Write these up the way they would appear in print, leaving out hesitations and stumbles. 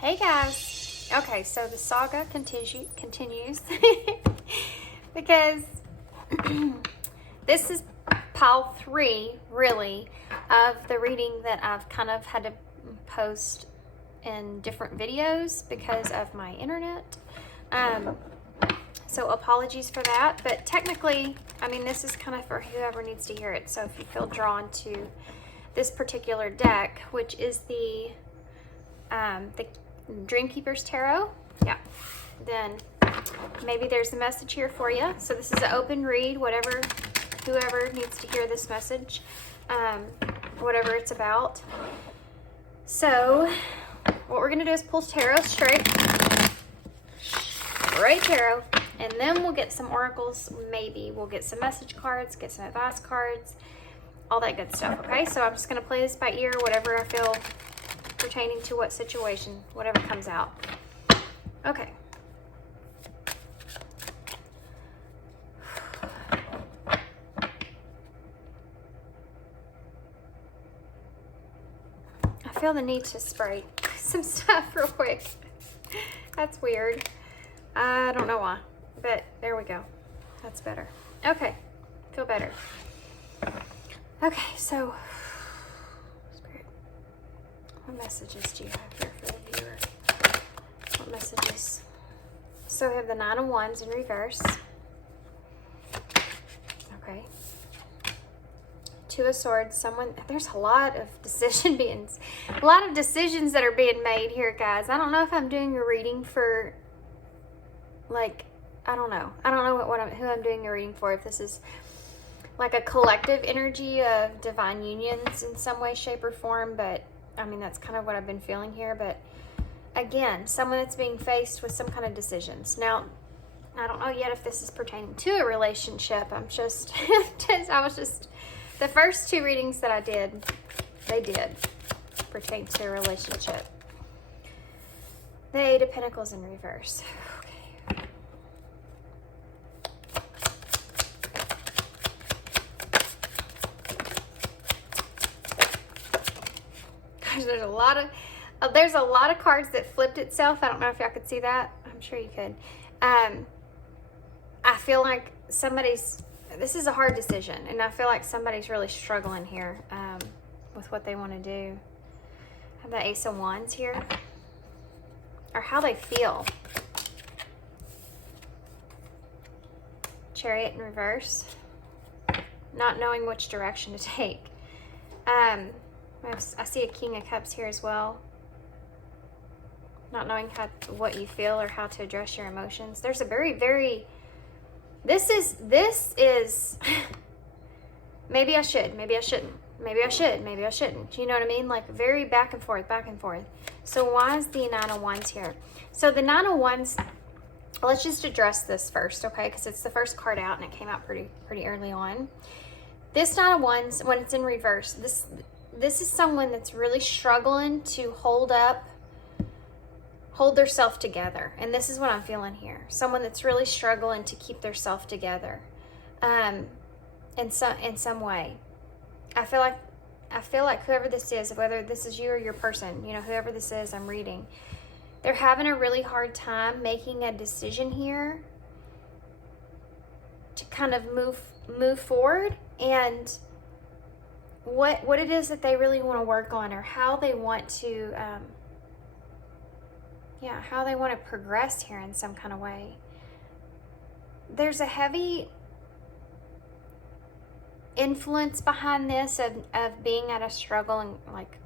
Hey guys. Okay, so the saga continues because this is pile 3, really, of the reading that I've kind of had to post in different videos because of my internet. So apologies for that, but technically, I mean, this is kind of for whoever needs to hear it. So if you feel drawn to this particular deck, which is the Dreamkeepers Tarot, yeah, then maybe there's a message here for you. So this is an open read, whoever needs to hear this message, whatever it's about. So what we're gonna do is pull tarot straight tarot, and then we'll get some oracles. Maybe we'll get some message cards, get some advice cards, all that good stuff. Okay, so I'm just gonna play this by ear, whatever I feel pertaining to what situation, whatever comes out. Okay. I feel the need to spray some stuff real quick. That's weird. I don't know why, but there we go. That's better. Okay, feel better. Okay, so Spirit, what messages do you have here for the viewer? What messages? So we have the 9 of Wands in reverse. Okay. 2 of Swords. There's a lot of decisions that are being made here, guys. I don't know if I'm doing a reading for, like, I don't know who I'm doing a reading for. If this is like a collective energy of divine unions in some way, shape, or form, but I mean, that's kind of what I've been feeling here. But again, someone that's being faced with some kind of decisions. Now, I don't know yet if this is pertaining to a relationship. The first 2 readings that I did, they did pertain to a relationship. The 8 of Pentacles in reverse. Okay. Gosh, there's a lot of cards that flipped itself. I don't know if y'all could see that. I'm sure you could. I feel like this is a hard decision, and I feel like somebody's really struggling here with what they want to do. I have the Ace of Wands here, or how they feel. Chariot in reverse, not knowing which direction to take. I see a King of Cups here as well. Not knowing what you feel or how to address your emotions. There's a very this is maybe I should, maybe I shouldn't, maybe I should, maybe I shouldn't. You know what I mean? Like very back and forth. So why is the 9 of Wands here? So the 9 of Wands, let's just address this first, okay? Because it's the first card out and it came out pretty early on. This 9 of Wands, when it's in reverse, this is someone that's really struggling to hold their self together. And this is what I'm feeling here. Someone that's really struggling to keep their self together in some way. I feel like whoever this is, whether this is you or your person, you know, whoever this is I'm reading, they're having a really hard time making a decision here to kind of move forward, and what it is that they really want to work on, or how they want to how they want to progress here in some kind of way. There's a heavy influence behind this of being at a struggle and like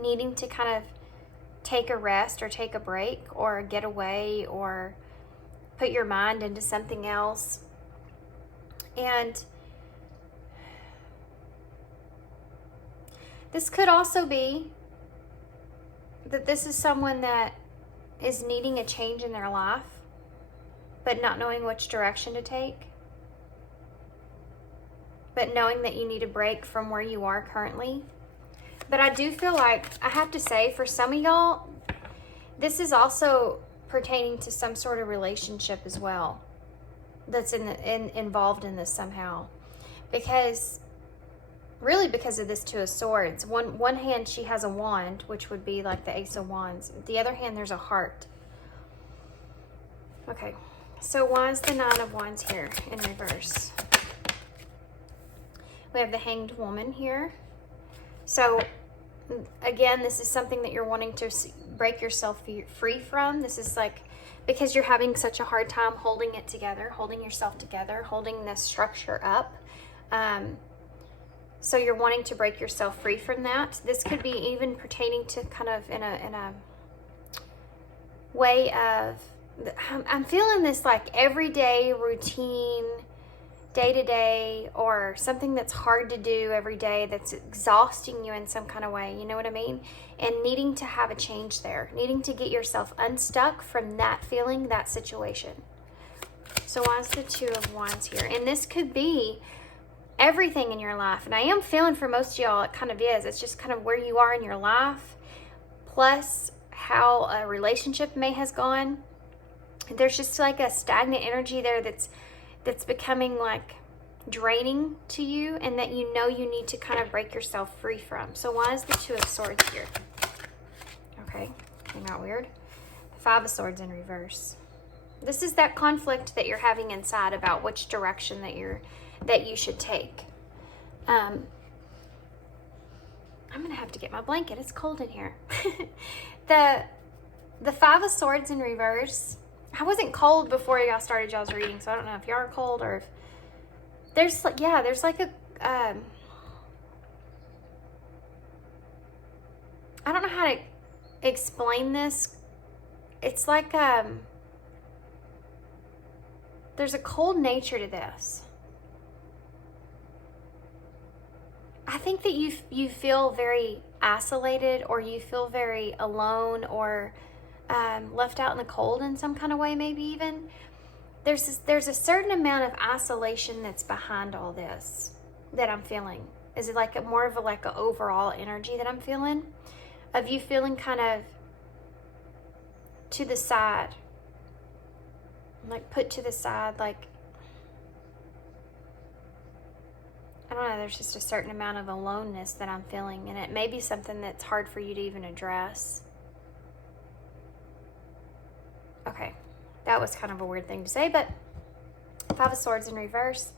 needing to kind of take a rest or take a break or get away or put your mind into something else. And this could also be that this is someone that is needing a change in their life, but not knowing which direction to take. But knowing that you need a break from where you are currently. But I do feel like, I have to say, for some of y'all, this is also pertaining to some sort of relationship as well that's involved in this somehow. Because really because of this Two of Swords. One hand she has a wand, which would be like the Ace of Wands. The other hand there's a heart. Okay, so why is the Nine of Wands here in reverse? We have the Hanged Woman here. So again, this is something that you're wanting to break yourself free from. This is like because you're having such a hard time holding it together, holding yourself together, holding this structure up. So you're wanting to break yourself free from that. This could be even pertaining to kind of in a way of, I'm feeling this like everyday routine, day to day, or something that's hard to do every day that's exhausting you in some kind of way, you know what I mean? And needing to have a change there, needing to get yourself unstuck from that feeling, that situation. So why is the Two of Wands here? And this could be everything in your life. And I am feeling for most of y'all, it kind of is. It's just kind of where you are in your life, plus how a relationship may has gone. There's just like a stagnant energy there that's becoming like draining to you, and that you know you need to kind of break yourself free from. So why is the Two of Swords here? Okay, came out weird. The Five of Swords in reverse. This is that conflict that you're having inside about which direction that you should take. I'm gonna have to get my blanket. It's cold in here. The Five of Swords in reverse. I wasn't cold before y'all started y'all's reading, so I don't know if y'all are cold or if there's like, yeah, there's like a I don't know how to explain this. It's like there's a cold nature to this. I think that you feel very isolated, or you feel very alone, or left out in the cold in some kind of way, maybe even. There's a certain amount of isolation that's behind all this that I'm feeling. Is it like more of a overall energy that I'm feeling? Of you feeling kind of to the side. Like put to the side, like, I don't know, there's just a certain amount of aloneness that I'm feeling, and it may be something that's hard for you to even address. Okay, that was kind of a weird thing to say, but Five of Swords in reverse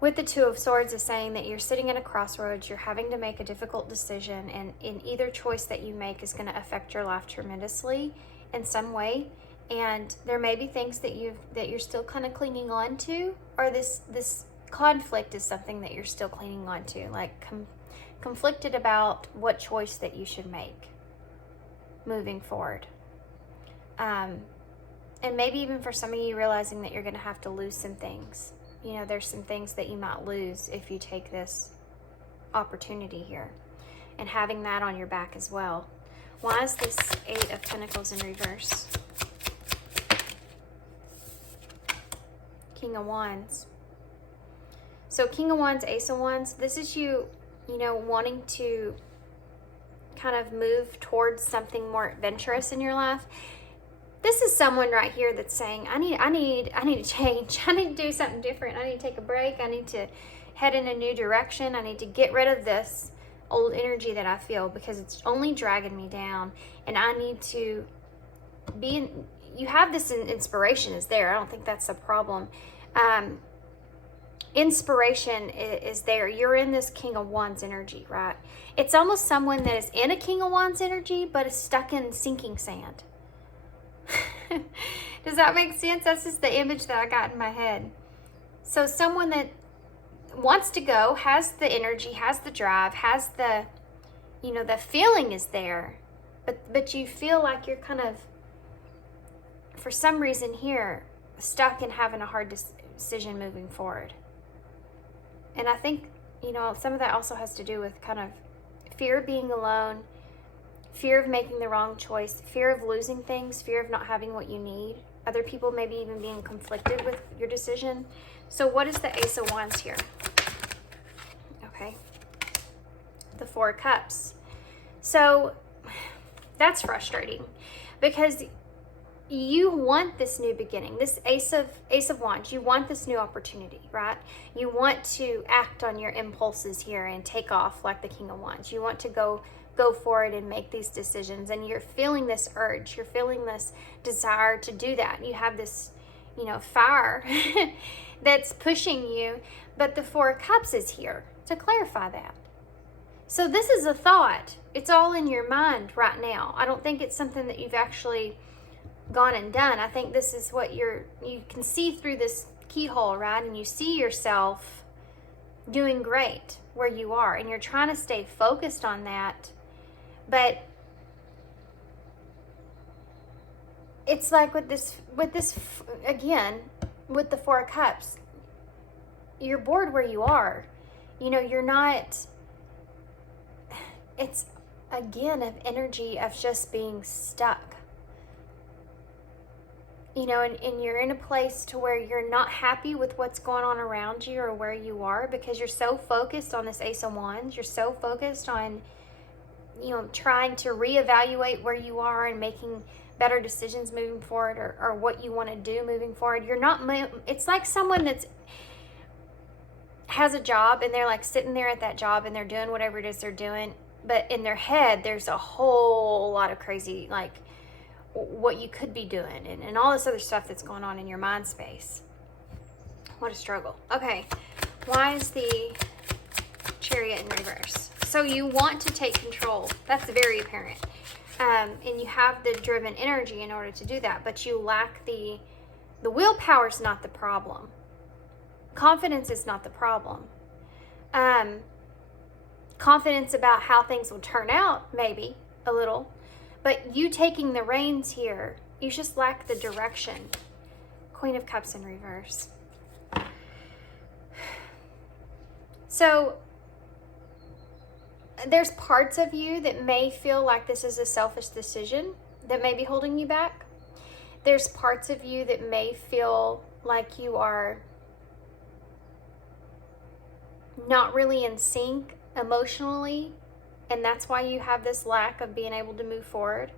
with the Two of Swords is saying that you're sitting at a crossroads, you're having to make a difficult decision, and in either choice that you make is going to affect your life tremendously in some way. And there may be things that you're still kind of clinging on to, or this conflict is something that you're still clinging on to, like conflicted about what choice that you should make moving forward. And maybe even for some of you realizing that you're going to have to lose some things. You know, there's some things that you might lose if you take this opportunity here, and having that on your back as well. Why is this Eight of Pentacles in reverse? King of Wands. So King of Wands, Ace of Wands, this is you know, wanting to kind of move towards something more adventurous in your life. This is someone right here that's saying, I need to change. I need to do something different. I need to take a break. I need to head in a new direction. I need to get rid of this old energy that I feel, because it's only dragging me down, and I need to be in. You have this inspiration is there. I don't think that's a problem. Inspiration is there. You're in this King of Wands energy, right? It's almost someone that is in a King of Wands energy, but is stuck in sinking sand. Does that make sense? That's just the image that I got in my head. So someone that wants to go, has the energy, has the drive, has the, you know, the feeling is there, but you feel like you're kind of, for some reason here, stuck in having a hard decision moving forward. And I think, you know, some of that also has to do with kind of fear of being alone, fear of making the wrong choice, fear of losing things, fear of not having what you need. Other people maybe even being conflicted with your decision. So what is the Ace of Wands here? Okay. The Four of Cups. So that's frustrating, because you want this new beginning, this Ace of Wands. You want this new opportunity, right? You want to act on your impulses here and take off like the King of Wands. You want to go for it and make these decisions, and you're feeling this urge. You're feeling this desire to do that. You have this, fire that's pushing you, but the Four of Cups is here to clarify that. So this is a thought. It's all in your mind right now. I don't think it's something that you've actually gone and done. I think this is what you can see through this keyhole, right? And you see yourself doing great where you are, and you're trying to stay focused on that. But it's like with this again, with the Four of Cups, you're bored where you are. You're not, it's again of energy of just being stuck. And you're in a place to where you're not happy with what's going on around you or where you are, because you're so focused on this Ace of Wands. You're so focused on, trying to reevaluate where you are and making better decisions moving forward, or what you want to do moving forward. You're not, it's like someone that's has a job and they're like sitting there at that job and they're doing whatever it is they're doing, but in their head, there's a whole lot of crazy, like, what you could be doing and all this other stuff that's going on in your mind space. What a struggle. Okay, why is the Chariot in reverse? So you want to take control. That's very apparent. And you have the driven energy in order to do that, but you lack the willpower is not the problem. Confidence is not the problem. Confidence about how things will turn out, maybe a little. But you taking the reins here, you just lack the direction. Queen of Cups in reverse. So there's parts of you that may feel like this is a selfish decision that may be holding you back. There's parts of you that may feel like you are not really in sync emotionally, and that's why you have this lack of being able to move forward.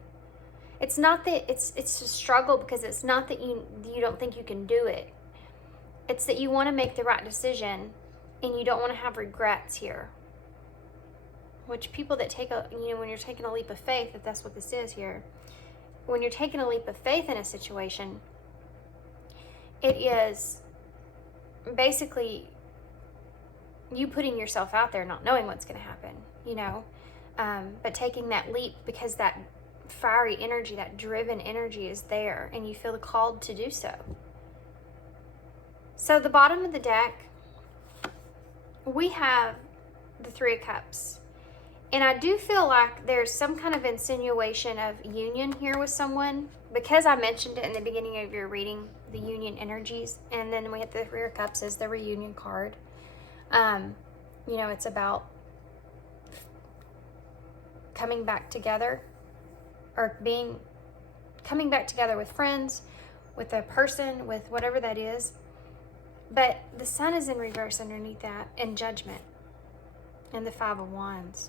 It's not that it's a struggle, because it's not that you don't think you can do it. It's that you want to make the right decision and you don't want to have regrets here. Which people that take when you're taking a leap of faith, if that's what this is here, when you're taking a leap of faith in a situation, it is basically you putting yourself out there, not knowing what's going to happen, but taking that leap because that fiery energy, that driven energy is there, and you feel called to do so. So the bottom of the deck, we have the Three of Cups. And I do feel like there's some kind of insinuation of union here with someone, because I mentioned it in the beginning of your reading, the union energies. And then we have the Three of Cups as the reunion card. It's about coming back together, or coming back together with friends, with a person, with whatever that is. But the Sun is in reverse underneath that, and Judgment, and the Five of Wands.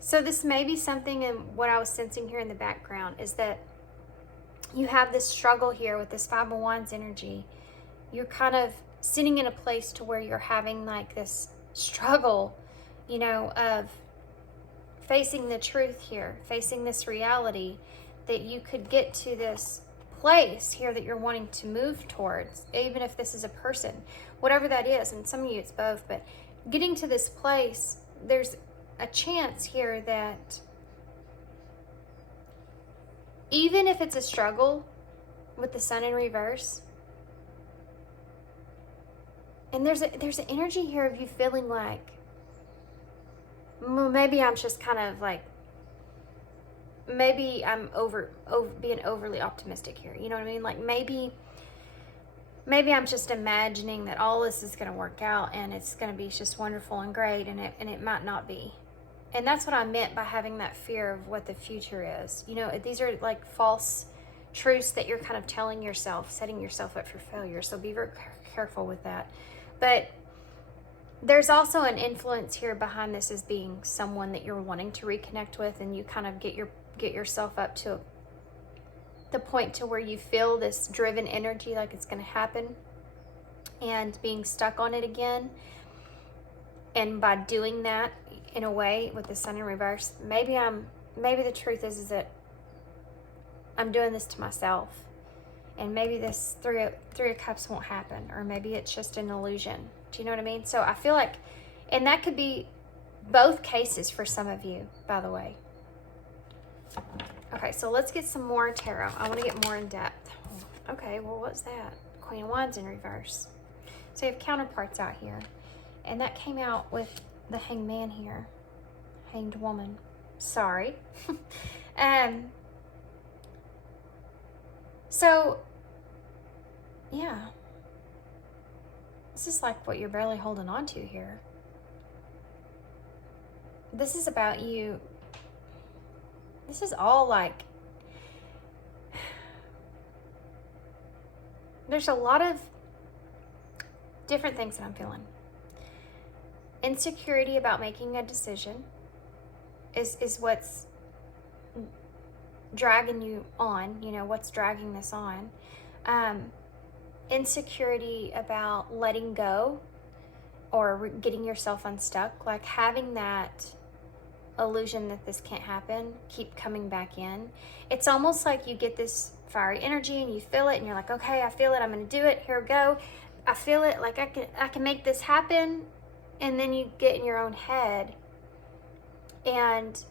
So this may be something, and what I was sensing here in the background is that you have this struggle here with this Five of Wands energy. You're kind of sitting in a place to where you're having like this struggle, of facing the truth here, facing this reality that you could get to this place here that you're wanting to move towards, even if this is a person, whatever that is. And some of you it's both, but getting to this place, there's a chance here that even if it's a struggle with the Sun in reverse, and there's an energy here of you feeling like, maybe I'm just kind of like, maybe I'm being overly optimistic here. You know what I mean? Like maybe I'm just imagining that all this is going to work out and it's going to be just wonderful and great, and it might not be. And that's what I meant by having that fear of what the future is. These are like false truths that you're kind of telling yourself, setting yourself up for failure. So be very careful with that. But there's also an influence here behind this as being someone that you're wanting to reconnect with, and you kind of get yourself up to the point to where you feel this driven energy like it's going to happen and being stuck on it again. And by doing that in a way with the Sun in reverse, maybe the truth is that I'm doing this to myself. And maybe this three of Cups won't happen, or maybe it's just an illusion. Do you know what I mean? So I feel like, and that could be both cases for some of you, by the way. Okay, so let's get some more tarot. I want to get more in depth. Okay, well, what's that? Queen of Wands in reverse. So you have counterparts out here. And that came out with the Hanged Man here. Hanged Woman. Sorry. So, yeah. This is like what you're barely holding on to here. This is about you. This is all like, there's a lot of different things that I'm feeling. Insecurity about making a decision is what's dragging you on, you know, what's dragging this on. Insecurity about letting go or getting yourself unstuck, like having that illusion that this can't happen, keep coming back in. It's almost like you get this fiery energy and you feel it and you're like, okay, I feel it, I'm gonna do it, here we go. I feel it, like I can make this happen. And then you get in your own head, and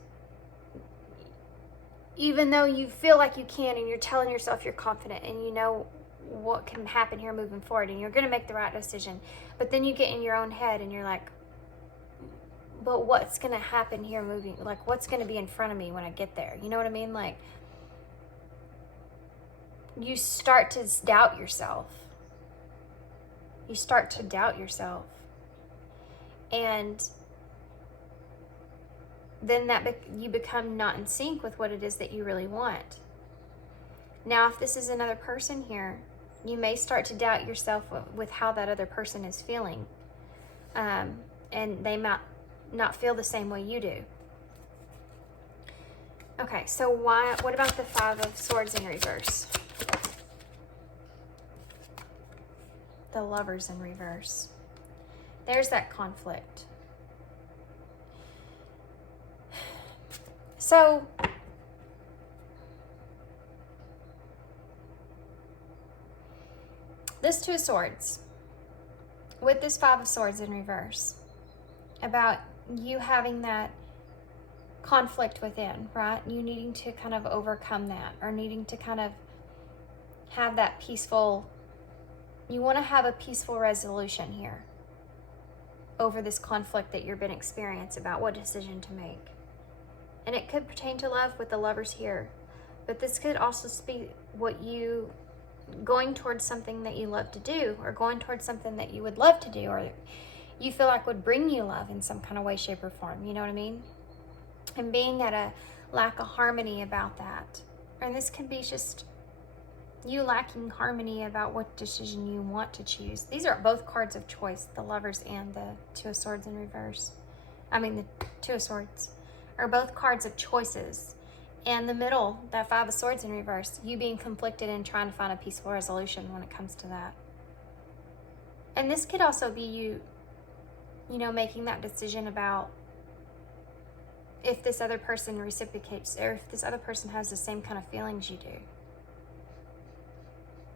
even though you feel like you can and you're telling yourself you're confident and you know what can happen here moving forward and you're going to make the right decision, but then you get in your own head and you're like, but what's going to happen here moving, like what's going to be in front of me when I get there? You know what I mean? Like, you start to doubt yourself. You start to doubt yourself. And then you become not in sync with what it is that you really want. Now, if this is another person here, you may start to doubt yourself with how that other person is feeling. And they might not feel the same way you do. Okay, so what about the Five of Swords in reverse? The Lovers in reverse. There's that conflict. So, this Two of Swords, with this Five of Swords in reverse, about you having that conflict within, right? You needing to kind of overcome that, or needing to kind of have that peaceful, you want to have a peaceful resolution here over this conflict that you've been experiencing about what decision to make. And it could pertain to love with the Lovers here, but this could also be what you going towards something that you love to do, or going towards something that you would love to do, or you feel like would bring you love in some kind of way, shape, or form. You know what I mean? And being at a lack of harmony about that. And this could be just you lacking harmony about what decision you want to choose. These are both cards of choice, the Lovers and the Two of Swords in reverse. I mean, the Two of Swords are both cards of choices. And the middle, that Five of Swords in reverse, you being conflicted and trying to find a peaceful resolution when it comes to that. And this could also be you know, making that decision about if this other person reciprocates, or if this other person has the same kind of feelings you do.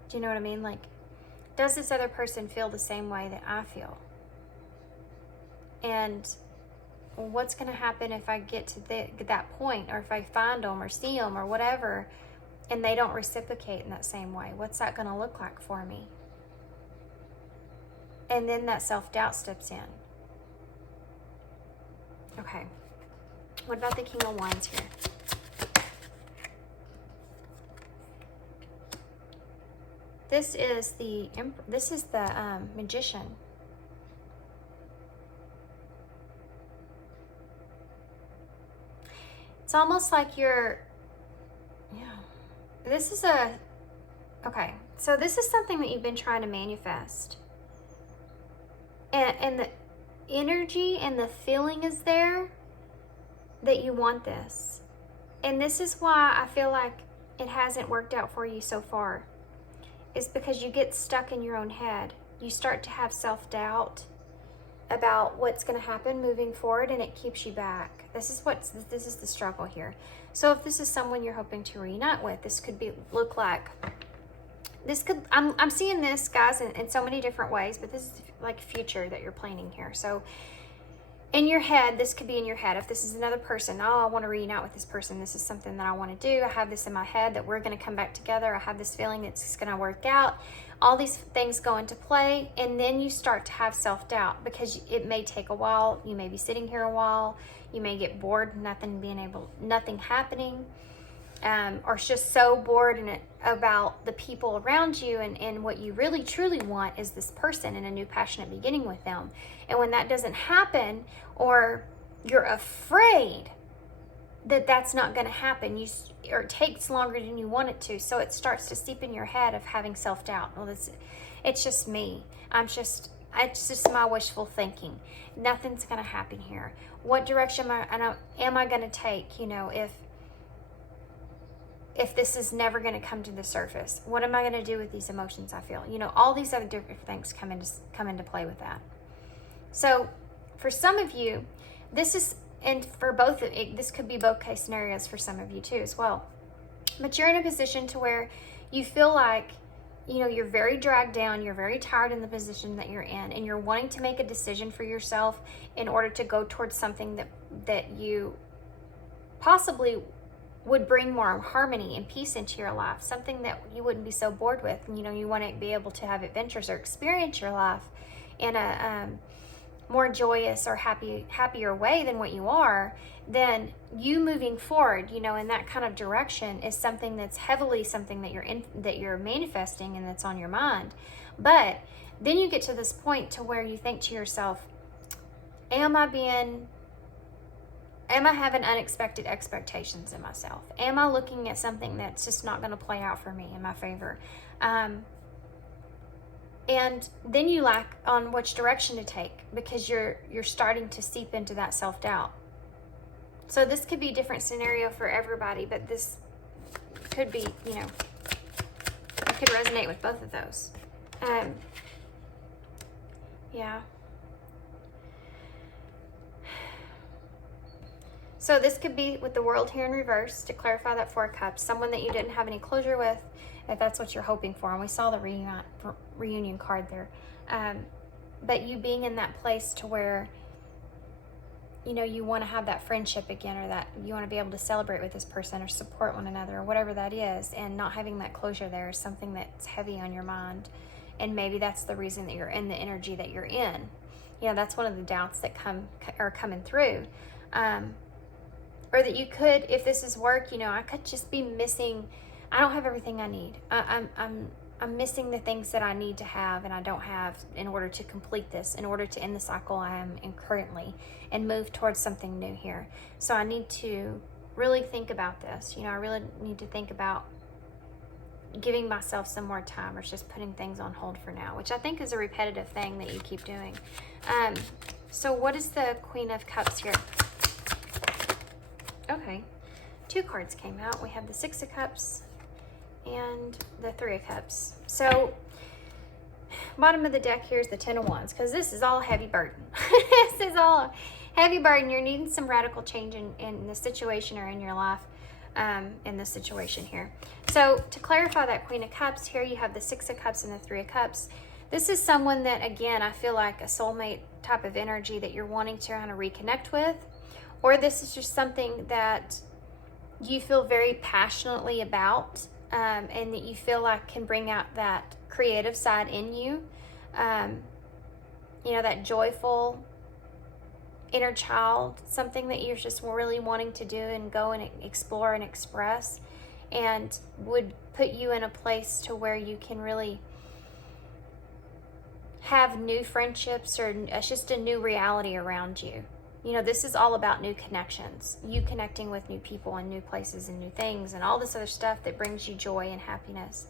Do you know what I mean? Like, does this other person feel the same way that I feel? And what's going to happen if I get to that point, or if I find them or see them or whatever, and they don't reciprocate in that same way? What's that going to look like for me? And then that self-doubt steps in. Okay. What about the King of Wands here? This is the Magician. It's almost like this is okay, so this is something that you've been trying to manifest. And the energy and the feeling is there that you want this. And this is why I feel like it hasn't worked out for you so far is because you get stuck in your own head. You start to have self-doubt about what's going to happen moving forward, and it keeps you back. This is the struggle here. So if this is someone you're hoping to reunite with, this could look like this could, I'm seeing this, guys, in so many different ways, but this is like future that you're planning here. So in your head, this could be in your head. If this is another person, oh, I want to reunite with this person. This is something that I want to do. I have this in my head that we're going to come back together. I have this feeling it's going to work out. All these things go into play, and then you start to have self-doubt because it may take a while. You may be sitting here a while. You may get bored, nothing happening. Or just so bored about the people around you, and what you really truly want is this person and a new passionate beginning with them. And when that doesn't happen, or you're afraid that that's not going to happen, or it takes longer than you want it to, so it starts to seep in your head of having self-doubt. Well, it's just me. It's just my wishful thinking. Nothing's going to happen here. What direction am I going to take? You know, if this is never going to come to the surface, what am I going to do with these emotions I feel? You know, all these other different things come into play with that. So for some of you, this is, and for both, this could be both case scenarios for some of you too as well. But you're in a position to where you feel like, you know, you're very dragged down, you're very tired in the position that you're in, and you're wanting to make a decision for yourself in order to go towards something that you possibly would bring more harmony and peace into your life, something that you wouldn't be so bored with. And, you know, you want to be able to have adventures or experience your life in a more joyous or happier way than what you are. Then you moving forward, you know, in that kind of direction is something that's heavily something that you're manifesting and that's on your mind. But then you get to this point to where you think to yourself, am I having unexpected expectations in myself? Am I looking at something that's just not going to play out for me in my favor? And then you lack on which direction to take because you're starting to seep into that self-doubt. So this could be a different scenario for everybody, but this could be, you know, I could resonate with both of those. Yeah. So this could be with the World here in reverse, to clarify that Four of Cups, someone that you didn't have any closure with, if that's what you're hoping for. And we saw the reunion card there. But you being in that place to where, you know, you want to have that friendship again, or that you want to be able to celebrate with this person or support one another or whatever that is, and not having that closure there is something that's heavy on your mind. And maybe that's the reason that you're in the energy that you're in. You know, that's one of the doubts that are coming through. Or that you could, if this is work, you know, I could just be missing, I don't have everything I need. I'm missing the things that I need to have and I don't have in order to complete this, in order to end the cycle I am in currently and move towards something new here. So I need to really think about this. You know, I really need to think about giving myself some more time, or just putting things on hold for now, which I think is a repetitive thing that you keep doing. So what is the Queen of Cups here? Okay, two cards came out. We have the Six of Cups and the Three of Cups. So bottom of the deck here is the Ten of Wands, because this is all a heavy burden. This is all a heavy burden. You're needing some radical change in the situation or in your life, in this situation here. So to clarify that Queen of Cups, here you have the Six of Cups and the Three of Cups. This is someone that, again, I feel like a soulmate type of energy that you're wanting to kind of reconnect with. Or this is just something that you feel very passionately about, and that you feel like can bring out that creative side in you. You know, that joyful inner child, something that you're just really wanting to do and go and explore and express, and would put you in a place to where you can really have new friendships, or it's just a new reality around you. You know, this is all about new connections, you connecting with new people and new places and new things and all this other stuff that brings you joy and happiness.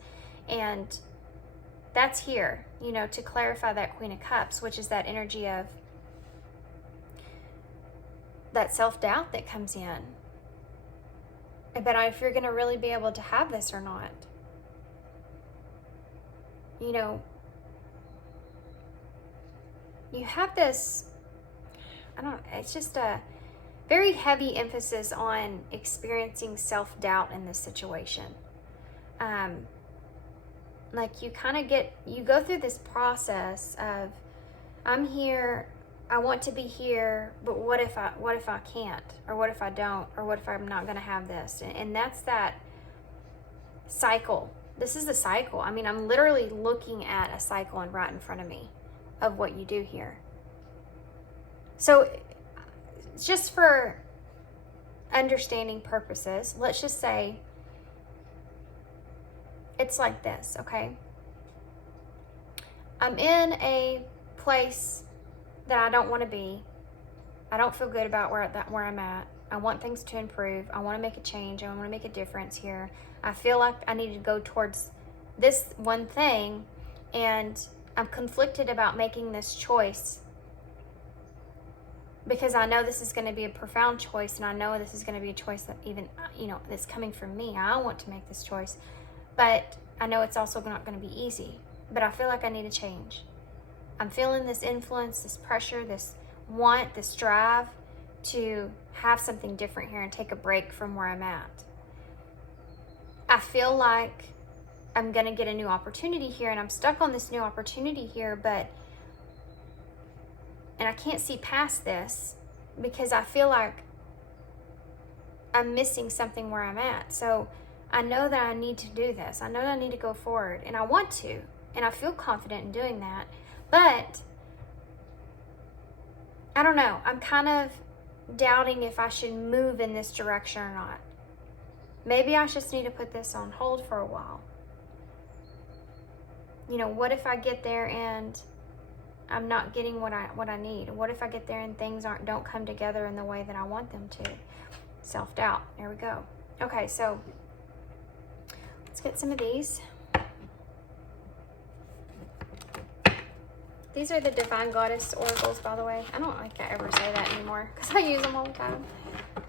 And that's here, you know, to clarify that Queen of Cups, which is that energy of that self-doubt that comes in. about if you're going to really be able to have this or not. You know, you have this, it's just a very heavy emphasis on experiencing self-doubt in this situation. Like you go through this process of, I'm here, I want to be here, but what if I can't, or what if I don't, or what if I'm not going to have this? And that's that cycle. This is the cycle. I mean, I'm literally looking at a cycle right in front of me of what you do here. So just for understanding purposes, let's just say it's like this, okay? I'm in a place that I don't want to be. I don't feel good about where I'm at. I want things to improve. I want to make a change. I want to make a difference here. I feel like I need to go towards this one thing, and I'm conflicted about making this choice because I know this is going to be a profound choice, and I know this is going to be a choice that even, that's coming from me. I want to make this choice, but I know it's also not going to be easy. But I feel like I need a change. I'm feeling this influence, this pressure, this want, this drive to have something different here and take a break from where I'm at. I feel like I'm going to get a new opportunity here, and I'm stuck on this new opportunity here, and I can't see past this because I feel like I'm missing something where I'm at. So I know that I need to do this. I know that I need to go forward, and I want to, and I feel confident in doing that. But I don't know. I'm kind of doubting if I should move in this direction or not. Maybe I just need to put this on hold for a while. What if I get there and I'm not getting what I need? What if I get there and things don't come together in the way that I want them to? Self-doubt. There we go. Okay, so let's get some of these. These are the Divine Goddess Oracles, by the way. I don't think I ever say that anymore because I use them all the time.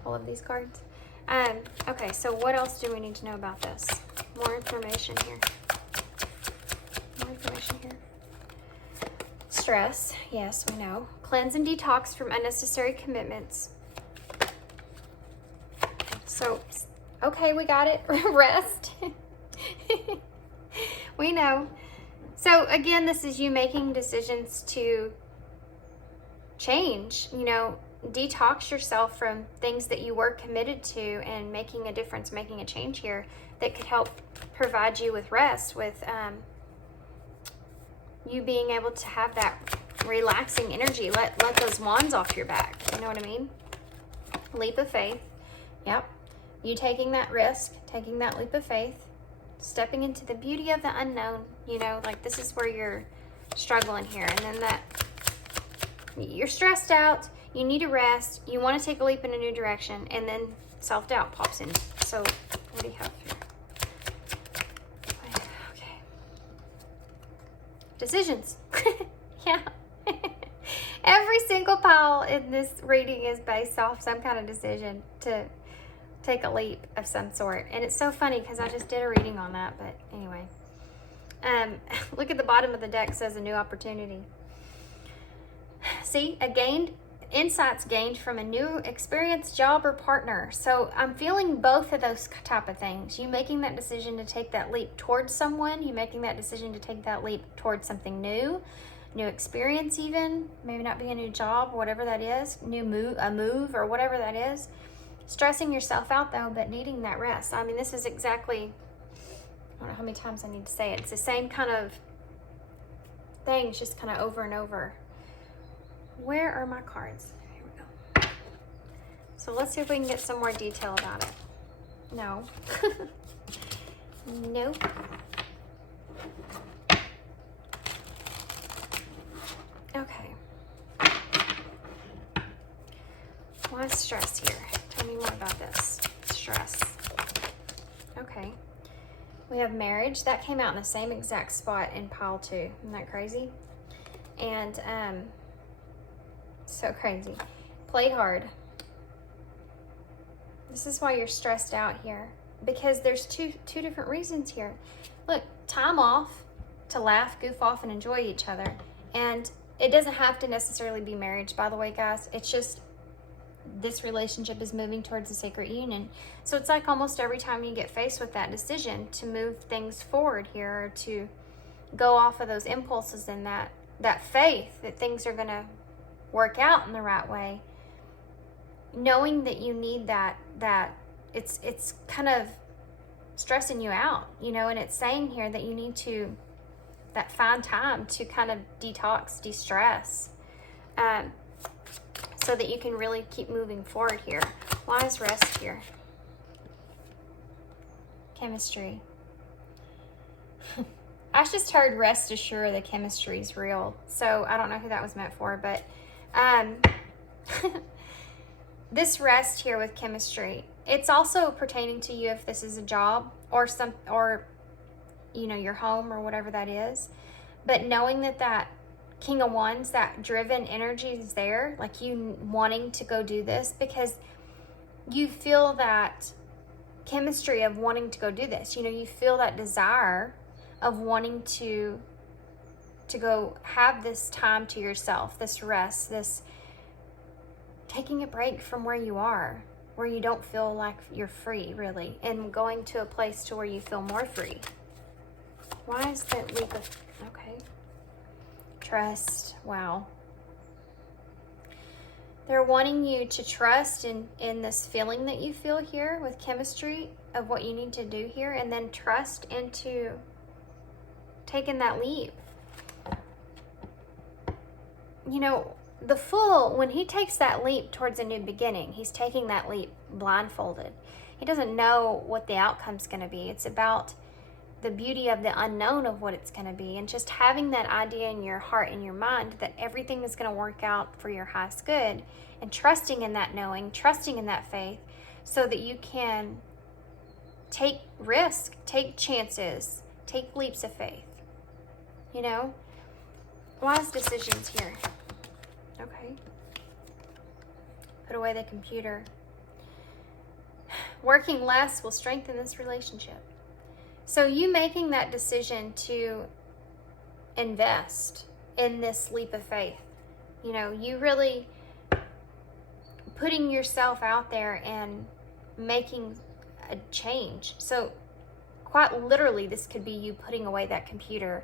All of these cards. Okay, so what else do we need to know about this? More information here. Stress, yes, we know. Cleanse and detox from unnecessary commitments. So, okay, we got it. Rest. We know. So again, this is you making decisions to change, detox yourself from things that you were committed to and making a difference, making a change here that could help provide you with rest, with you being able to have that relaxing energy. Let those wands off your back. You know what I mean? Leap of faith. Yep. You taking that risk, taking that leap of faith, stepping into the beauty of the unknown. Like this is where you're struggling here. And then that you're stressed out, you need to rest, you want to take a leap in a new direction, and then self-doubt pops in. So what do you have here? Okay. Decisions. Yeah. Every single pile in this reading is based off some kind of decision to take a leap of some sort. And it's so funny because I just did a reading on that, but anyway. Look at the bottom of the deck, says a new opportunity. See, insights gained from a new experience, job, or partner. So I'm feeling both of those type of things. You making that decision to take that leap towards someone, you making that decision to take that leap towards something new experience even, maybe not be a new job, whatever that is, a move or whatever that is. Stressing yourself out though, but needing that rest. I mean, this is exactly, I don't know how many times I need to say it. It's the same kind of thing, it's just kind of over and over. Where are my cards? Here we go. So let's see if we can get some more detail about it. No. Nope. Okay. Why stress here? Tell me more about this. Stress. Okay. We have marriage. That came out in the same exact spot in pile 2. Isn't that crazy? And, so crazy. Played hard. This is why you're stressed out here, because there's two different reasons here. Look, time off to laugh, goof off, and enjoy each other. And it doesn't have to necessarily be marriage, by the way, guys. It's just this relationship is moving towards a sacred union. So it's like almost every time you get faced with that decision to move things forward here, or to go off of those impulses and that faith that things are going to work out in the right way, knowing that you need that it's kind of stressing you out, you know, and it's saying here that you need to find time to kind of detox, de-stress, so that you can really keep moving forward here. Why is rest here? Chemistry. I just heard rest assure the chemistry is real. So I don't know who that was meant for, but this rest here with chemistry, it's also pertaining to you if this is a job or you know, your home or whatever that is. But knowing that King of Wands, that driven energy is there, like you wanting to go do this because you feel that chemistry of wanting to go do this. You know, you feel that desire of wanting to go have this time to yourself, this rest, this taking a break from where you are, where you don't feel like you're free, really, and going to a place to where you feel more free. Why is that leap of... Okay. Trust. Wow. They're wanting you to trust in this feeling that you feel here with chemistry of what you need to do here, and then trust into taking that leap. You know, the Fool, when he takes that leap towards a new beginning, he's taking that leap blindfolded. He doesn't know what the outcome's going to be. It's about the beauty of the unknown of what it's going to be, and just having that idea in your heart and your mind that everything is going to work out for your highest good, and trusting in that knowing, trusting in that faith, so that you can take risk, take chances, take leaps of faith. You know? Wise decisions here. Okay. Put away the computer. Working less will strengthen this relationship. So you making that decision to invest in this leap of faith, you know, you really putting yourself out there and making a change. So quite literally, this could be you putting away that computer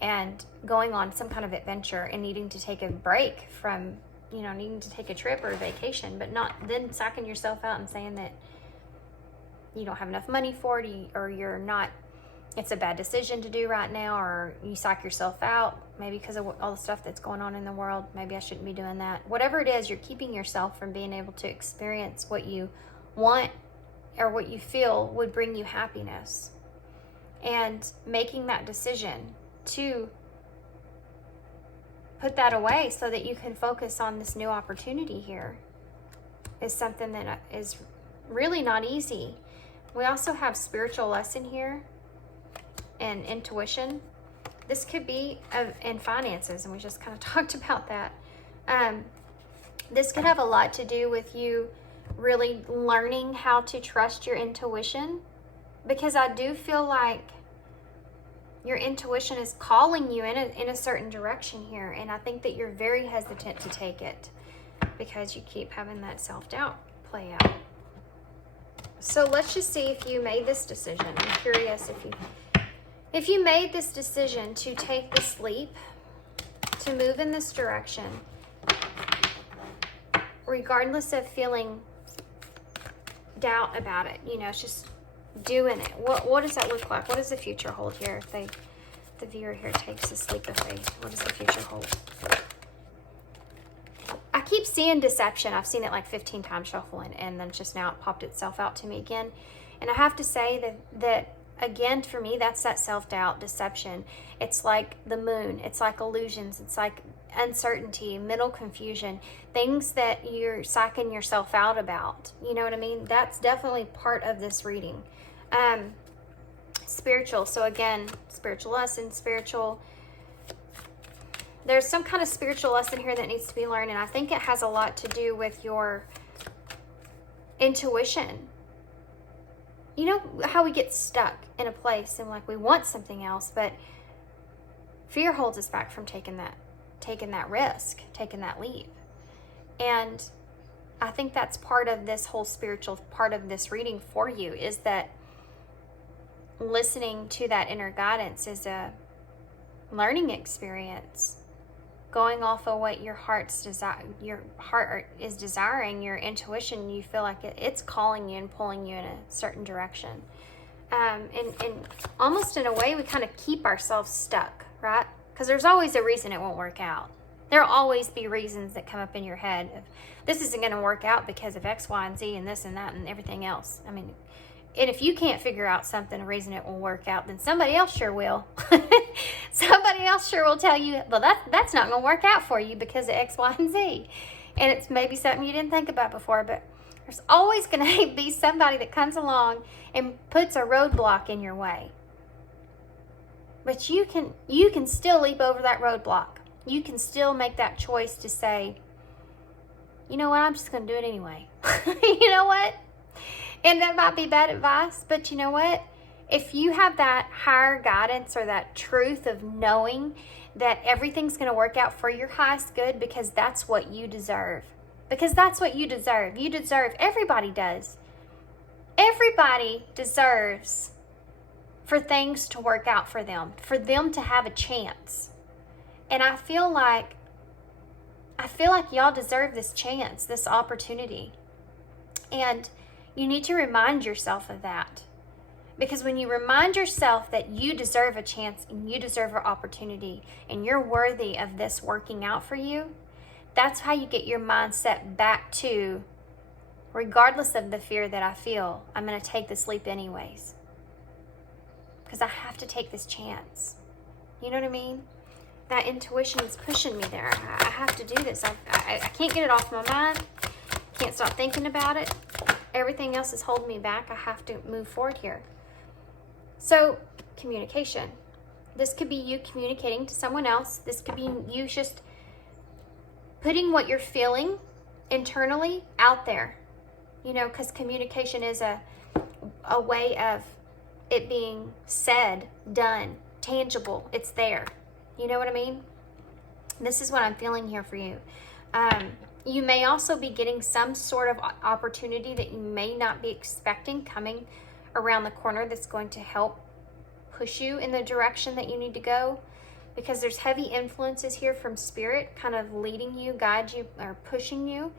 and going on some kind of adventure and needing to take a break from, you know, needing to take a trip or a vacation, but not then psyching yourself out and saying that you don't have enough money for it, or you're not, it's a bad decision to do right now, or you psych yourself out, maybe because of all the stuff that's going on in the world. Maybe I shouldn't be doing that. Whatever it is, you're keeping yourself from being able to experience what you want or what you feel would bring you happiness. And making that decision to put that away so that you can focus on this new opportunity here is something that is really not easy. We also have spiritual lesson here and intuition. This could be in finances, and we just kind of talked about that. This could have a lot to do with you really learning how to trust your intuition, because I do feel like your intuition is calling you in a certain direction here, and I think that you're very hesitant to take it because you keep having that self-doubt play out. So let's just see if you made this decision. I'm curious if you made this decision to take this leap, to move in this direction, regardless of feeling doubt about it. You know, it's just doing it. What does that look like? What does the future hold here if the viewer here takes this leap of faith? What does the future hold? I keep seeing deception. I've seen it like 15 times shuffling, and then just now it popped itself out to me again. And I have to say that again, for me, that's that self-doubt, deception. It's like the moon. It's like illusions. It's like uncertainty, mental confusion, things that you're psyching yourself out about. You know what I mean? That's definitely part of this reading. Spiritual. So again, spiritual lesson, there's some kind of spiritual lesson here that needs to be learned, and I think it has a lot to do with your intuition. You know how we get stuck in a place and like we want something else, but fear holds us back from taking that risk, taking that leap. And I think that's part of this whole spiritual part of this reading for you, is that listening to that inner guidance is a learning experience, going off of what your heart is desiring, your intuition. You feel like it's calling you and pulling you in a certain direction. And almost in a way, we kind of keep ourselves stuck, right? Because there's always a reason it won't work out. There'll always be reasons that come up in your head of, this isn't going to work out because of X, Y, and Z and this and that and everything else. I mean, and if you can't figure out a reason it will work out, then somebody else sure will. Somebody else sure will tell you, well, that's not going to work out for you because of X, Y, and Z. And it's maybe something you didn't think about before, but there's always going to be somebody that comes along and puts a roadblock in your way. But you can still leap over that roadblock. You can still make that choice to say, you know what, I'm just going to do it anyway. You know what? And that might be bad advice, but you know what? If you have that higher guidance or that truth of knowing that everything's going to work out for your highest good because that's what you deserve. Because that's what you deserve. You deserve, everybody does. Everybody deserves for things to work out for them to have a chance. And I feel like y'all deserve this chance, this opportunity. And you need to remind yourself of that. Because when you remind yourself that you deserve a chance and you deserve an opportunity and you're worthy of this working out for you, that's how you get your mindset back to, regardless of the fear that I feel, I'm going to take this leap anyways. Because I have to take this chance. You know what I mean? That intuition is pushing me there. I have to do this. I can't get it off my mind. Can't stop thinking about it. Everything else is holding me back. I have to move forward here. So, communication. This could be you communicating to someone else. This could be you just putting what you're feeling internally out there. You know, because communication is a way of it being said, done, tangible. It's there. You know what I mean? This is what I'm feeling here for you. You may also be getting some sort of opportunity that you may not be expecting coming around the corner that's going to help push you in the direction that you need to go, because there's heavy influences here from spirit kind of leading you, guide you, or pushing you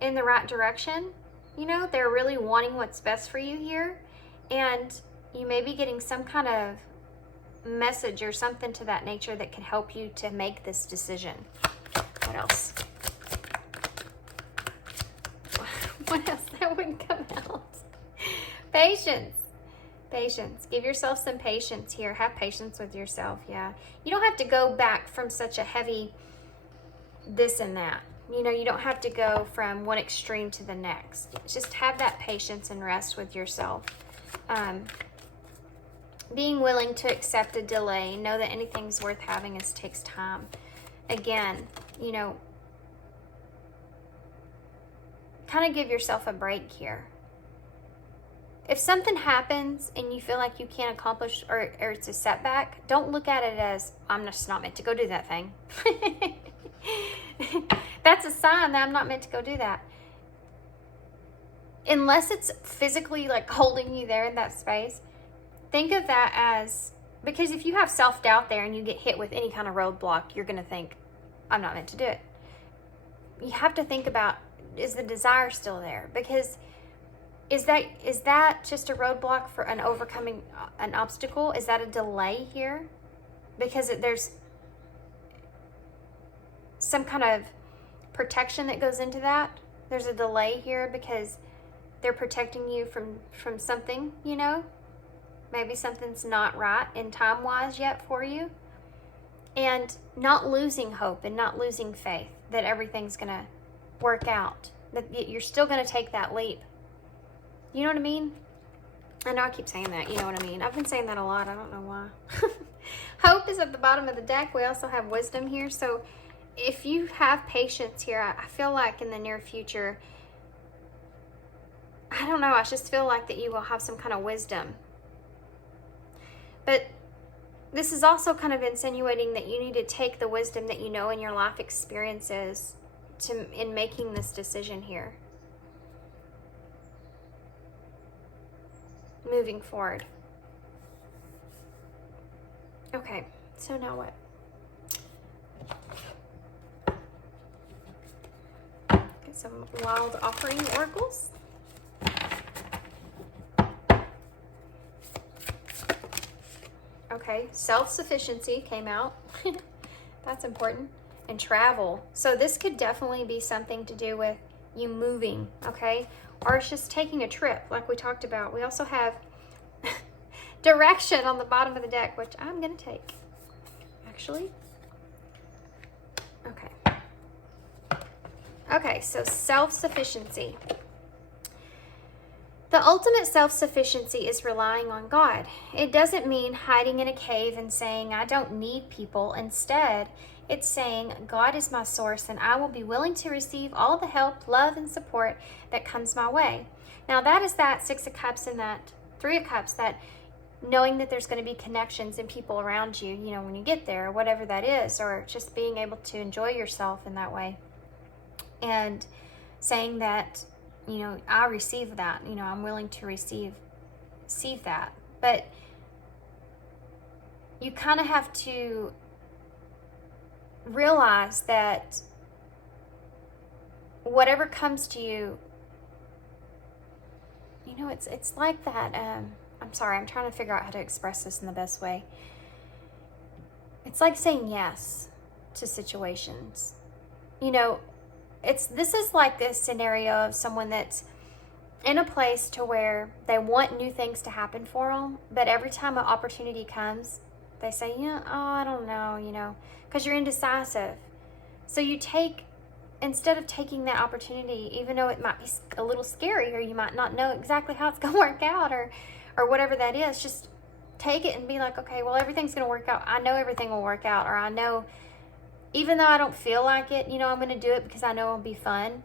in the right direction. You know, they're really wanting what's best for you here, and you may be getting some kind of message or something to that nature that can help you to make this decision. What else? What else that would come out? Patience. Patience. Give yourself some patience here. Have patience with yourself. Yeah. You don't have to go back from such a heavy this and that. You know, you don't have to go from one extreme to the next. Just have that patience and rest with yourself. Being willing to accept a delay. Know that anything's worth having takes time. Again, you know, kind of give yourself a break here. If something happens and you feel like you can't accomplish or it's a setback, don't look at it as, I'm just not meant to go do that thing. That's a sign that I'm not meant to go do that. Unless it's physically like holding you there in that space, think of that as, because if you have self-doubt there and you get hit with any kind of roadblock, you're going to think, I'm not meant to do it. You have to think about, is the desire still there? Because is that just a roadblock for overcoming an obstacle? Is that a delay here? Because there's some kind of protection that goes into that. There's a delay here because they're protecting you from something, you know? Maybe something's not right in time-wise yet for you. And not losing hope and not losing faith that everything's going to work out. That you're still going to take that leap. You know what I mean? I know I keep saying that. You know what I mean? I've been saying that a lot. I don't know why. Hope is at the bottom of the deck. We also have wisdom here. So if you have patience here, I feel like in the near future, I don't know, I just feel like that you will have some kind of wisdom. But this is also kind of insinuating that you need to take the wisdom that you know in your life experiences in making this decision here. Moving forward. Okay, so now what? Get some wild offering oracles. Okay, self-sufficiency came out. That's important. And travel. So this could definitely be something to do with you moving, okay? Or it's just taking a trip, like we talked about. We also have direction on the bottom of the deck, which I'm going to take, actually. Okay. Okay, so self-sufficiency. The ultimate self-sufficiency is relying on God. It doesn't mean hiding in a cave and saying, I don't need people. Instead, it's saying, God is my source and I will be willing to receive all the help, love, and support that comes my way. Now that is that Six of Cups and that Three of Cups, that knowing that there's going to be connections and people around you, you know, when you get there, whatever that is, or just being able to enjoy yourself in that way. And saying that, you know, I receive that, you know, I'm willing to receive that. But you kind of have to realize that whatever comes to you, you know, it's like that. I'm sorry, I'm trying to figure out how to express this in the best way. It's like saying yes to situations. You know, this is like this scenario of someone that's in a place to where they want new things to happen for them, but every time an opportunity comes, they say, yeah, oh, I don't know, you know, because you're indecisive. So you take, instead of taking that opportunity, even though it might be a little scary, or you might not know exactly how it's going to work out, or whatever that is, just take it and be like, okay, well, everything's going to work out. I know everything will work out, or I know, even though I don't feel like it, you know, I'm going to do it because I know it'll be fun,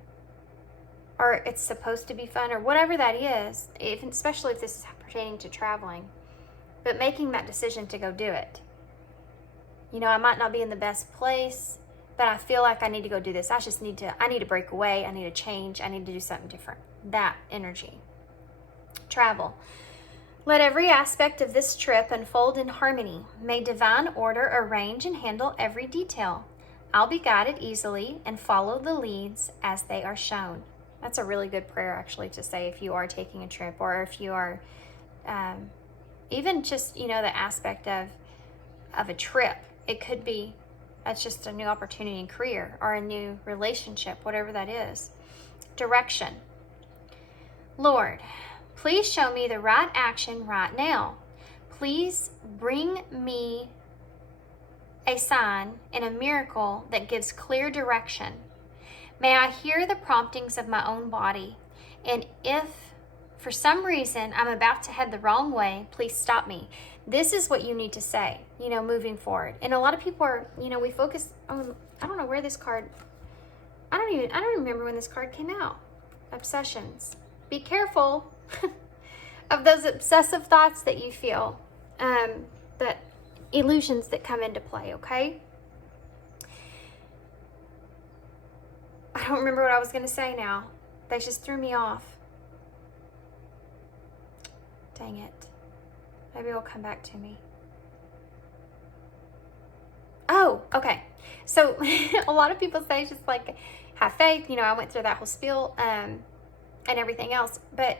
or it's supposed to be fun, or whatever that is, especially if this is pertaining to traveling. But making that decision to go do it. You know, I might not be in the best place, but I feel like I need to go do this. I need to break away. I need to change. I need to do something different. That energy. Travel. Let every aspect of this trip unfold in harmony. May divine order arrange and handle every detail. I'll be guided easily and follow the leads as they are shown. That's a really good prayer, actually, to say if you are taking a trip, or if you are even just, you know, the aspect of a trip. It could be, that's just a new opportunity in career or a new relationship, whatever that is. Direction. Lord, please show me the right action right now. Please bring me a sign and a miracle that gives clear direction. May I hear the promptings of my own body, and if for some reason I'm about to head the wrong way, please stop me. This is what you need to say, you know, moving forward. And a lot of people are, you know, we focus on, I don't know where this card, I don't remember when this card came out. Obsessions. Be careful of those obsessive thoughts that you feel, that illusions that come into play, okay? I don't remember what I was going to say now. They just threw me off. Dang it. Maybe it'll come back to me. Oh, okay. So a lot of people say just like have faith. You know, I went through that whole spiel and everything else. But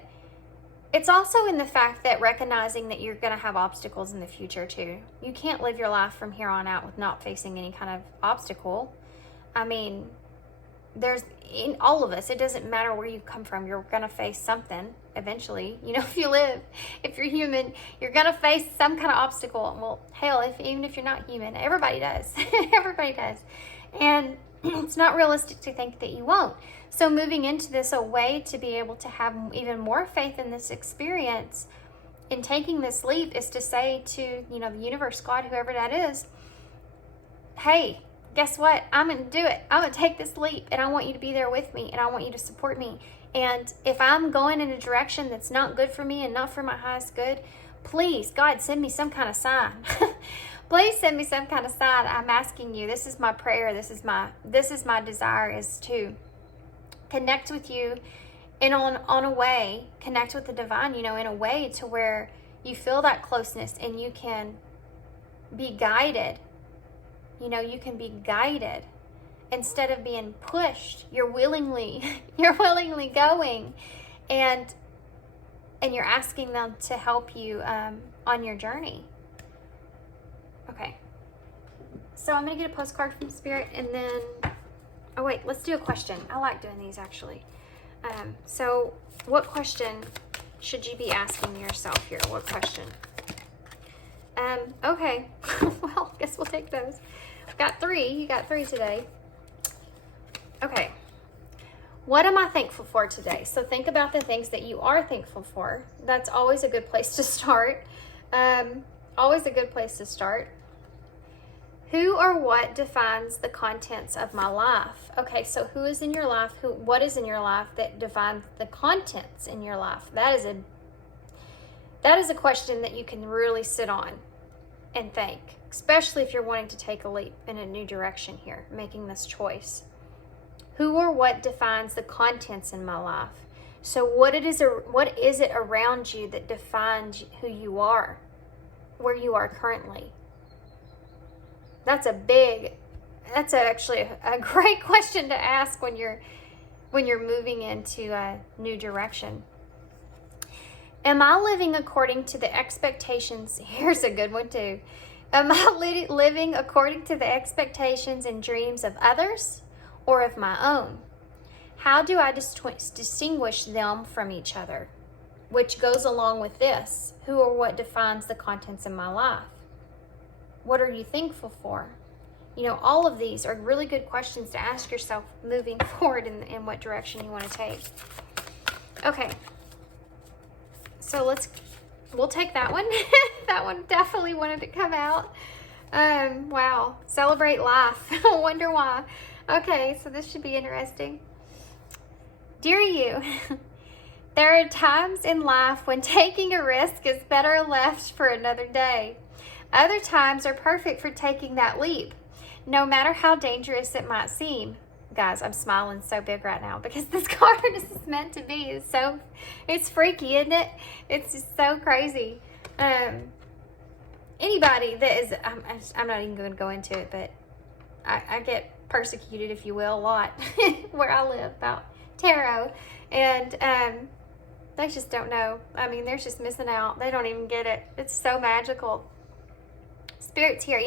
it's also in the fact that recognizing that you're going to have obstacles in the future too. You can't live your life from here on out with not facing any kind of obstacle. I mean, there's in all of us, it doesn't matter where you come from, you're gonna face something eventually. You know, if you're human, you're gonna face some kind of obstacle. Well, hell, even if you're not human, everybody does. Everybody does. And it's not realistic to think that you won't. So moving into this, a way to be able to have even more faith in this experience in taking this leap is to say to, you know, the universe, God, whoever that is, hey, guess what? I'm going to do it. I'm going to take this leap, and I want you to be there with me, and I want you to support me. And if I'm going in a direction that's not good for me and not for my highest good, please, God, send me some kind of sign. Please send me some kind of sign. I'm asking you. This is my prayer. This is my desire, is to connect with you and on a way, connect with the divine, in a way to where you feel that closeness and you can be guided. You can be guided instead of being pushed. You're willingly going, and you're asking them to help you on your journey. Okay. So I'm going to get a postcard from Spirit, and then, oh wait, let's do a question. I like doing these, actually. So what question should you be asking yourself here? What question? Okay. Well, guess we'll take those. I've got 3. You got 3 today. Okay. What am I thankful for today? So think about the things that you are thankful for. That's always a good place to start. Always a good place to start. Who or what defines the contents of my life? Okay, so who is in your life? What is in your life that defines the contents in your life? That is a question that you can really sit on and think, especially if you're wanting to take a leap in a new direction here, making this choice. Who or what defines the contents in my life? So what is it around you that defines who you are, where you are currently? That's actually a great question to ask when you're moving into a new direction. Am I living according to the expectations? Here's a good one too. Am I living according to the expectations and dreams of others or of my own? How do I distinguish them from each other? Which goes along with this. Who or what defines the contents in my life? What are you thankful for? All of these are really good questions to ask yourself moving forward in what direction you want to take. Okay. So we'll take that one. That one definitely wanted to come out. Wow. Celebrate life. I wonder why. Okay, so this should be interesting. Dear you, there are times in life when taking a risk is better left for another day. Other times are perfect for taking that leap, no matter how dangerous it might seem. Guys, I'm smiling so big right now because this card is meant to be. It's freaky, isn't it? It's just so crazy. Anybody that is, I'm not even going to go into it, but I get persecuted, if you will, a lot where I live about tarot, and they just don't know. I mean, they're just missing out. They don't even get it. It's so magical. Spirit's here.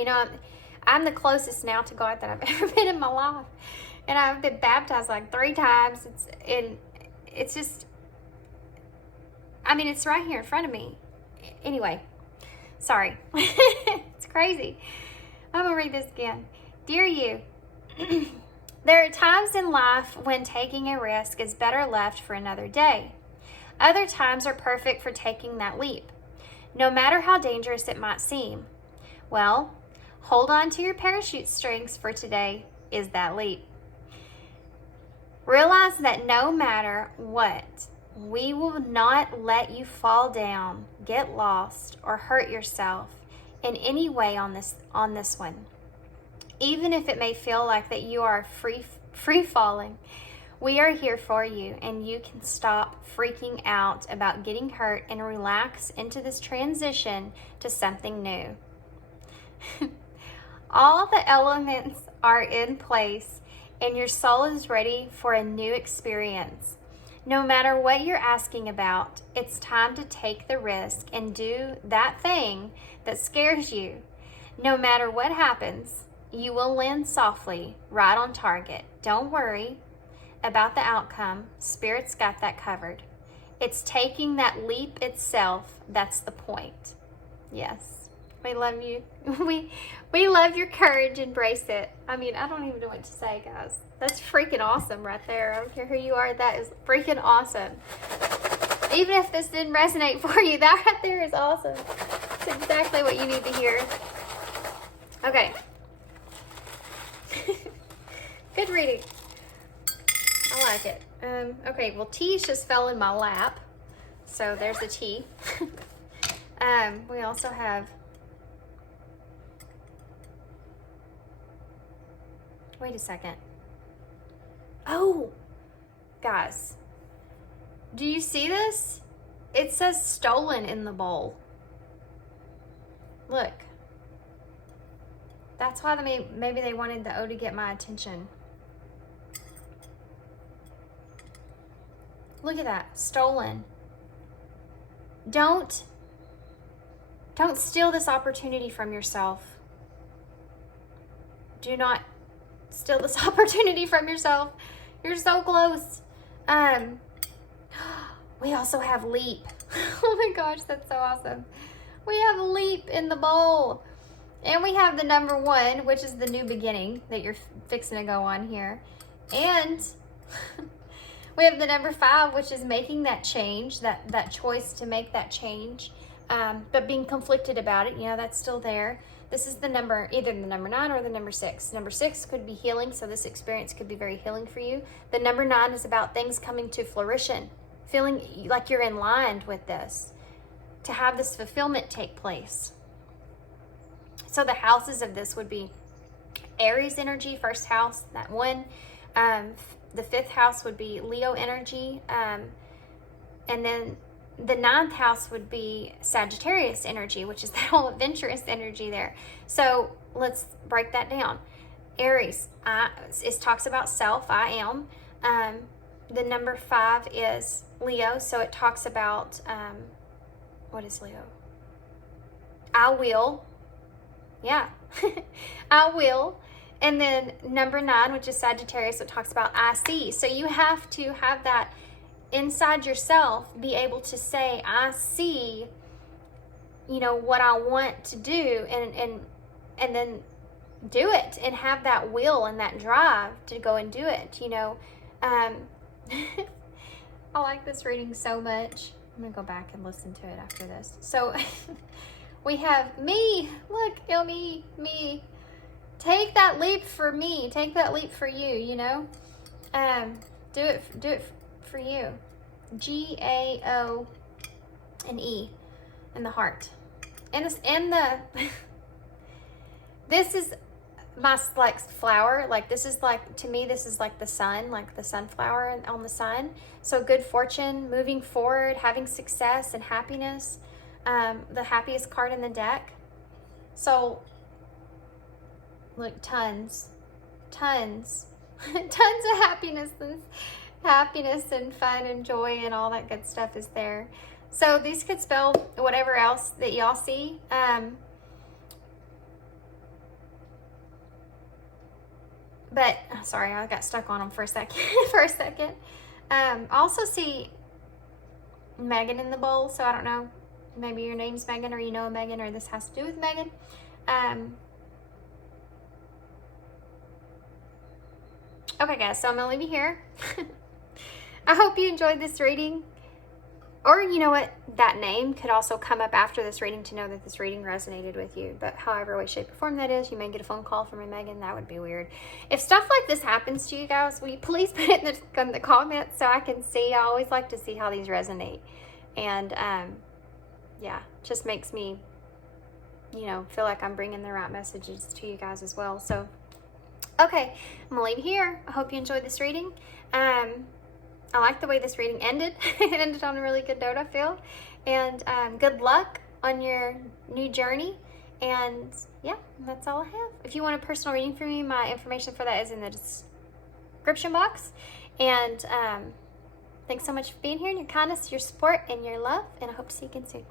I'm the closest now to God that I've ever been in my life, and I've been baptized like 3 times. It's just, I mean, it's right here in front of me. Anyway, sorry. It's crazy. I'm gonna read this again. Dear you, there are times in life when taking a risk is better left for another day. Other times are perfect for taking that leap, no matter how dangerous it might seem. Well, hold on to your parachute strings, for today is that leap. Realize that no matter what, we will not let you fall down, get lost, or hurt yourself in any way on this one. Even if it may feel like that you are free falling, we are here for you, and you can stop freaking out about getting hurt and relax into this transition to something new. All the elements are in place, and your soul is ready for a new experience. No matter what you're asking about, it's time to take the risk and do that thing that scares you. No matter what happens, you will land softly, right on target. Don't worry about the outcome. Spirit's got that covered. It's taking that leap itself that's the point. Yes. We love you. We love your courage. Embrace it. I mean, I don't even know what to say, guys. That's freaking awesome right there. I don't care who you are. That is freaking awesome. Even if this didn't resonate for you, that right there is awesome. It's exactly what you need to hear. Okay. Good reading. I like it. Okay, well, tea just fell in my lap. So there's the tea. We also have... Wait a second. Oh, guys. Do you see this? It says stolen in the bowl. Look. That's why maybe they wanted the O to get my attention. Look at that. Stolen. Don't steal this opportunity from yourself. Do not steal this opportunity from yourself. You're so close. We also have leap. Oh my gosh, that's so awesome. We have leap in the bowl. And we have the number 1, which is the new beginning that you're fixing to go on here. And we have the number 5, which is making that change, that choice to make that change, but being conflicted about it. You know, that's still there. This is the number, either the number 9 or the number 6. Number 6 could be healing, so this experience could be very healing for you. The number 9 is about things coming to fruition, feeling like you're in line with this, to have this fulfillment take place. So the houses of this would be Aries energy, first house, that one. The 5th house would be Leo energy. And then the 9th house would be Sagittarius energy, which is that whole adventurous energy there. So let's break that down. Aries, it talks about self, I am. The number 5 is Leo, so it talks about, what is Leo? I will. Yeah, I will. And then number 9, which is Sagittarius, it talks about I see. So you have to have that inside yourself, be able to say, I see, you know, what I want to do, and then do it, and have that will and that drive to go and do it, you know. I like this reading so much. I'm gonna go back and listen to it after this. So we have me. Look, me. Take that leap for me. Take that leap for you, you know. Do it for you. G-A-O and E in the heart. And this is my like flower. Like this is like, to me, this is like the sun, like the sunflower on the sun. So good fortune, moving forward, having success and happiness. The happiest card in the deck. So look, tons of happiness and fun and joy and all that good stuff is there. So these could spell whatever else that y'all see. But sorry, I got stuck on them for a second. I also see Megan in the bowl, so I don't know. Maybe your name's Megan, or you know a Megan, or this has to do with Megan. Okay, guys, so I'm gonna leave you here. I hope you enjoyed this reading. Or, you know what, that name could also come up after this reading to know that this reading resonated with you. But however way, shape, or form that is, you may get a phone call from a Megan. That would be weird. If stuff like this happens to you guys, will you please put it in the comments so I can see? I always like to see how these resonate. And, yeah, just makes me, you know, feel like I'm bringing the right messages to you guys as well. So, okay, I'm gonna leave you here. I hope you enjoyed this reading. I like the way this reading ended. It ended on a really good note, I feel. And good luck on your new journey. And yeah, that's all I have. If you want a personal reading from me, my information for that is in the description box. And thanks so much for being here, and your kindness, your support, and your love. And I hope to see you again soon.